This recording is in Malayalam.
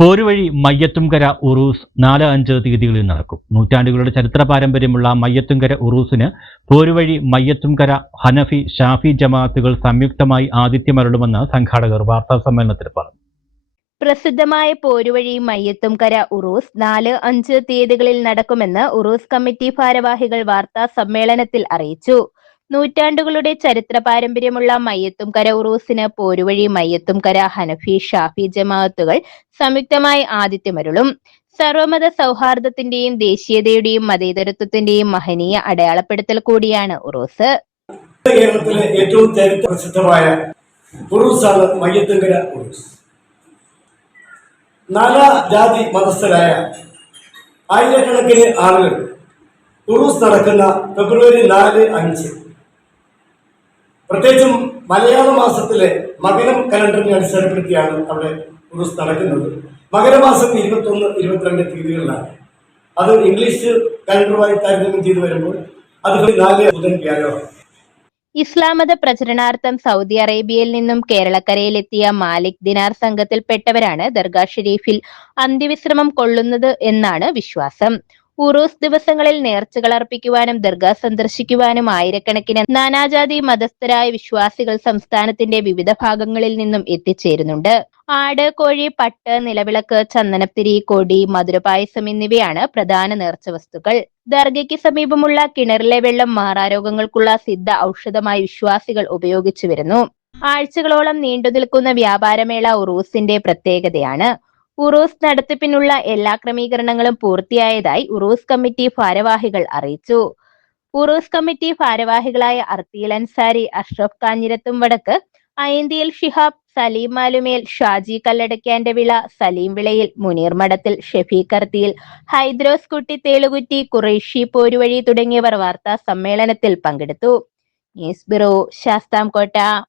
പോരുവഴി മയ്യത്തുംകര ഉറൂസ് നാല് അഞ്ച് തീയതികളിൽ നടക്കും. നൂറ്റാണ്ടുകളുടെ ചരിത്ര പാരമ്പര്യമുള്ള മയ്യത്തുംകര ഉറൂസിന് പോരുവഴി മയ്യത്തുംകര ഹനഫി ഷാഫി ജമാഅത്തുകൾ സംയുക്തമായി ആതിഥ്യമരുളുമെന്ന് സംഘാടകർ വാർത്താ സമ്മേളനത്തിൽ പറഞ്ഞു. പ്രസിദ്ധമായ പോരുവഴി മയ്യത്തുംകര ഉറൂസ് നാല് അഞ്ച് തീയതികളിൽ നടക്കുമെന്ന് ഉറൂസ് കമ്മിറ്റി ഭാരവാഹികൾ വാർത്താ സമ്മേളനത്തിൽ അറിയിച്ചു. നൂറ്റാണ്ടുകളുടെ ചരിത്ര പാരമ്പര്യമുള്ള മയ്യത്തും കര ഉറൂസിന് പോരുവഴി മയ്യത്തും കര ഹനഫി ഷാഫി ജമാഅത്തുകൾ സംയുക്തമായി ആദിത്യമരുളും. സർവമത സൗഹാർദ്ദത്തിന്റെയും ദേശീയതയുടെയും മതേതരത്വത്തിന്റെയും മഹനീയ അടയാളപ്പെടുത്തൽ കൂടിയാണ് ഉറൂസ്. കേരളത്തിലെ ഏറ്റവും ചരിത്ര പ്രസിദ്ധമായ ഉറൂസാണ് മയ്യത്തുങ്കര ഉറൂസ്. നാലാ ജാതി മതസ്ഥരായ ആയിരക്കണക്കിന് ആളുകൾ ഉറൂസ് നടക്കുന്ന ഫെബ്രുവരി നാല് അഞ്ച് പ്രത്യേകിച്ചും മലയാള മാസത്തിലെ മകരം കലണ്ടറിനെ അടിസ്ഥാനപ്പെടുത്തിയാണ് അവിടെ ഉറുസ് നടക്കുന്നത്. മകരമാസം ഇരുപത്തൊന്ന് ഇരുപത്തിരണ്ട് തീയതികളിലാണ്. അത് ഇംഗ്ലീഷ് കലണ്ടറുമായി താരതമ്യം ചെയ്തു വരുമ്പോൾ അത് നാല് ബുധൻ വ്യാഴം. ഇസ്ലാം മത പ്രചരണാർത്ഥം സൗദി അറേബ്യയിൽ നിന്നും കേരളക്കരയിലെത്തിയ മാലിക് ദിനാർ സംഘത്തിൽപ്പെട്ടവരാണ് ദർഗാ ഷെരീഫിൽ അന്ത്യവിശ്രമം കൊള്ളുന്നത് എന്നാണ് വിശ്വാസം. ഉറൂസ് ദിവസങ്ങളിൽ നേർച്ചകൾ അർപ്പിക്കുവാനും ദർഗ സന്ദർശിക്കുവാനും ആയിരക്കണക്കിന് നാനാജാതി മതസ്ഥരായ വിശ്വാസികൾ സംസ്ഥാനത്തിന്റെ വിവിധ ഭാഗങ്ങളിൽ നിന്നും എത്തിച്ചേരുന്നുണ്ട്. ആട് കോഴി പട്ട് നിലവിളക്ക് ചന്ദനത്തിരി കൊടി മധുരപായസം എന്നിവയാണ് പ്രധാന നേർച്ച വസ്തുക്കൾ. ദർഗയ്ക്ക് സമീപമുള്ള കിണറിലെ വെള്ളം മാറാരോഗങ്ങൾക്കുള്ള സിദ്ധ ഔഷധമായി വിശ്വാസികൾ ഉപയോഗിച്ചു വരുന്നു. ആഴ്ചകളോളം നീണ്ടു നിൽക്കുന്ന വ്യാപാരമേള ഉറൂസിന്റെ പ്രത്യേകതയാണ്. ഉറൂസ് നടത്തിപ്പിനുള്ള എല്ലാ ക്രമീകരണങ്ങളും പൂർത്തിയായതായി ഉറൂസ് കമ്മിറ്റി ഭാരവാഹികൾ അറിയിച്ചു. ഉറൂസ് കമ്മിറ്റി ഭാരവാഹികളായ അർത്തിയിൽ അൻസാരി അഷ്റഫ് കാഞ്ഞിരത്തും വടക്ക് അയന്തിയിൽ ഷിഹാബ് സലീം മാലുമേൽ ഷാജി കല്ലടക്കാന്റെ വിള സലീം വിളയിൽ മുനീർ മഠത്തിൽ ഷെഫീഖ് അർത്തിയിൽ ഹൈദ്രോസ് കുട്ടി തേളുകുറ്റി കുറേഷി പോരുവഴി തുടങ്ങിയവർ വാർത്താ സമ്മേളനത്തിൽ പങ്കെടുത്തു. News bureau Sasthamkotta.